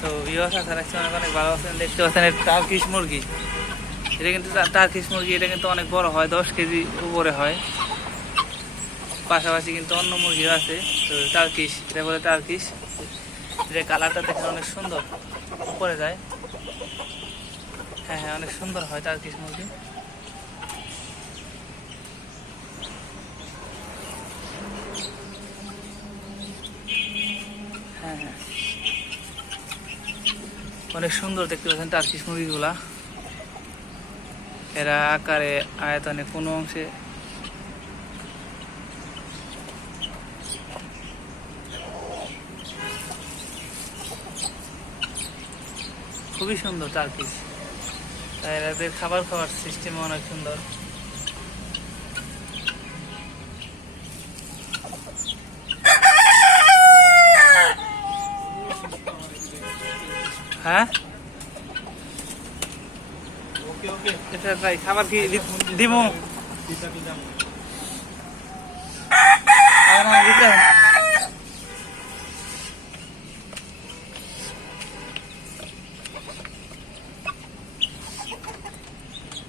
তো ভিউয়ার্স আশা রাখছি অনেক অনেক ভালো আছেন, দেখতে পাচ্ছেন এটা টার্কিশ মুরগি। এটা কিন্তু টার্কিশ মুরগি, এটা কিন্তু অনেক বড় হয়, দশ কেজি উপরে হয়। পাশাপাশি কিন্তু অন্য মুরগিও আছে, তো টার্কিশ, এটা বলে টার্কিশ। যে কালারটা দেখে অনেক সুন্দর, উপরে যায়। হ্যাঁ হ্যাঁ অনেক সুন্দর হয় টার্কিশ মুরগি। হ্যাঁ হ্যাঁ। অনেক সুন্দর দেখতে পাচ্ছেন টার্কিশ মুরগিগুলা এরা আকারে, আয়তনে কোনো অংশে খুবই সুন্দর টার্কিশ এদের খাবার খাওয়ার সিস্টেম অনেক সুন্দর। হ্যাঁ? ওকে ওকে। এটা ভাই খাবার কি দিব